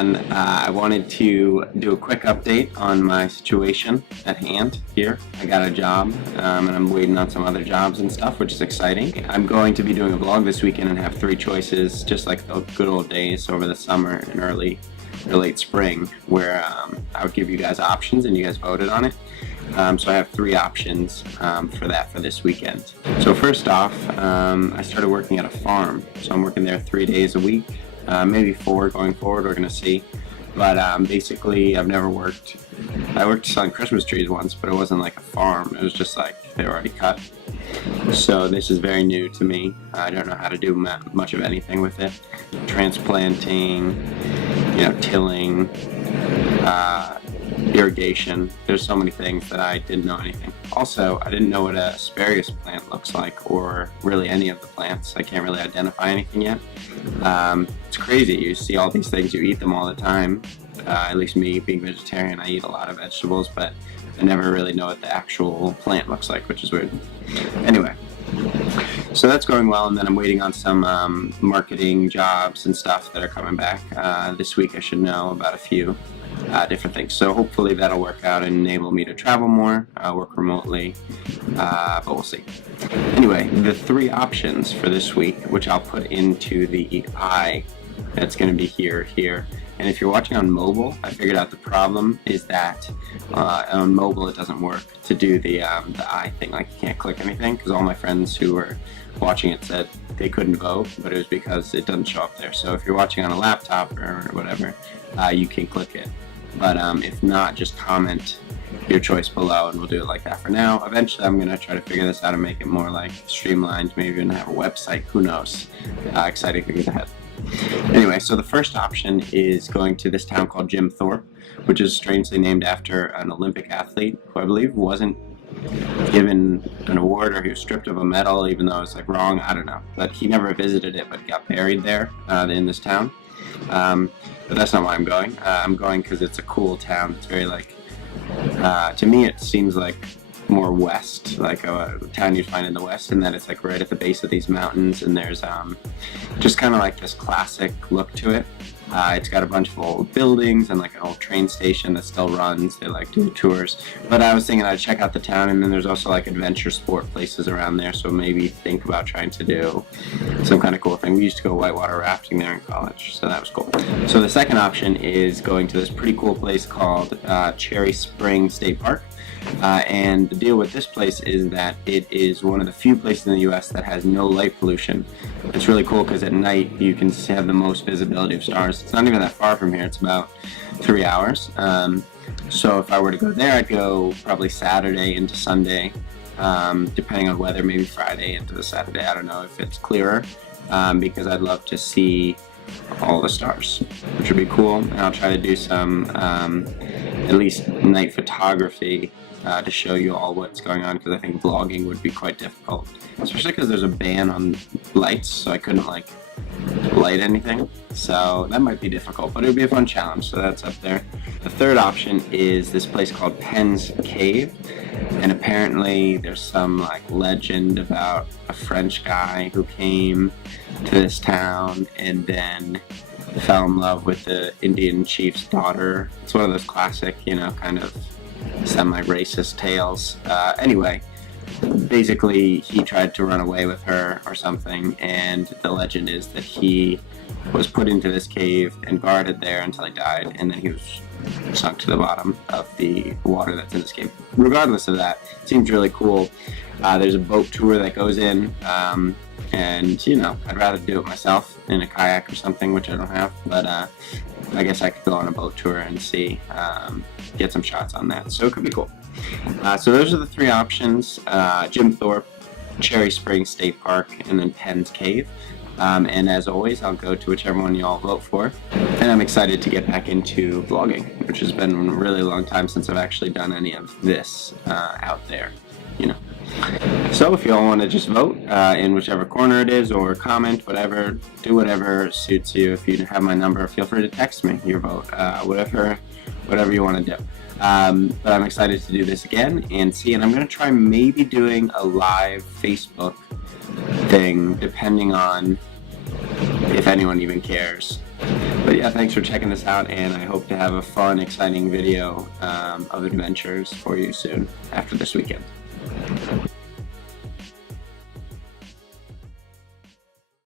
everyone. I wanted to do a quick update on my situation at hand here. I got a job and I'm waiting on some other jobs and stuff, which is exciting. I'm going to be doing a vlog this weekend and have 3 choices, just like the good old days over the summer and early or late spring, where I would give you guys options and you guys voted on it. So I have 3 options for this weekend. So first off, I started working at a farm. So I'm working there 3 days a week, maybe 4 going forward, we're gonna see. But basically I've never worked, I worked selling Christmas trees once, but it wasn't like a farm, it was just like they were already cut. So this is very new to me. I don't know how to do much of anything with it. Transplanting, tilling, irrigation. There's so many things that I didn't know anything. Also, I didn't know what a asparagus plant looks like, or really any of the plants. I can't really identify anything yet. It's crazy. You see all these things, you eat them all the time. At least me, being vegetarian, I eat a lot of vegetables, but I never really know what the actual plant looks like, which is weird. Anyway, so that's going well, and then I'm waiting on some marketing jobs and stuff that are coming back. This week I should know about a few different things. So hopefully that'll work out and enable me to travel more, work remotely, but we'll see. Anyway, the 3 options for this week, which I'll put into the eye that's going to be here. And if you're watching on mobile, I figured out the problem is that on mobile it doesn't work to do the eye thing. Like, you can't click anything, because all my friends who were watching it said they couldn't vote, but it was because it doesn't show up there. So if you're watching on a laptop or whatever, you can click it. But if not, just comment your choice below and we'll do it like that for now. Eventually I'm going to try to figure this out and make it more like streamlined, maybe even have a website, who knows. Exciting things ahead. Anyway, so the first option is going to this town called Jim Thorpe, which is strangely named after an Olympic athlete who I believe wasn't given an award, or he was stripped of a medal, even though it's like wrong, I don't know. But he never visited it, but got buried there in this town. But that's not why I'm going. I'm going because it's a cool town. It's very like, to me it seems like more west, like a town you'd find in the west, and that it's like right at the base of these mountains, and there's just kind of like this classic look to it. It's got a bunch of old buildings and like an old train station that still runs. They like do tours. But I was thinking I'd check out the town, and then there's also like adventure sport places around there, so maybe think about trying to do some kind of cool thing. We used to go whitewater rafting there in college, so that was cool. So the second option is going to this pretty cool place called Cherry Springs State Park. And the deal with this place is that it is one of the few places in the US that has no light pollution. It's really cool because at night you can have the most visibility of stars. It's not even that far from here, it's about 3 hours. So if I were to go there, I'd go probably Saturday into Sunday, depending on weather, maybe Friday into the Saturday, I don't know if it's clearer, because I'd love to see all the stars, which would be cool. And I'll try to do some at least night photography to show you all what's going on, because I think vlogging would be quite difficult, especially because there's a ban on lights, so I couldn't like light anything, so that might be difficult, but it would be a fun challenge, so that's up there. The third option is this place called Penn's Cave, and apparently there's some like legend about a French guy who came to this town and then fell in love with the Indian chief's daughter. It's one of those classic, kind of semi-racist tales. Anyway, basically he tried to run away with her or something, and the legend is that he was put into this cave and guarded there until he died, and then he was sunk to the bottom of the water that's in this cave. Regardless of that, it seems really cool. There's a boat tour that goes in, and I'd rather do it myself in a kayak or something, which I don't have, but I guess I could go on a boat tour and see, get some shots on that, so it could be cool. So those are the 3 options: Jim Thorpe, Cherry Springs State Park, and then Penn's Cave. And as always, I'll go to whichever one you all vote for. And I'm excited to get back into vlogging, which has been a really long time since I've actually done any of this out there, So if you all want to just vote in whichever corner it is, or comment, whatever, do whatever suits you. If you have my number, feel free to text me your vote, whatever you want to do. But I'm excited to do this again and see, and I'm going to try maybe doing a live Facebook thing, depending on if anyone even cares. But yeah, thanks for checking this out, and I hope to have a fun, exciting video of adventures for you soon after this weekend.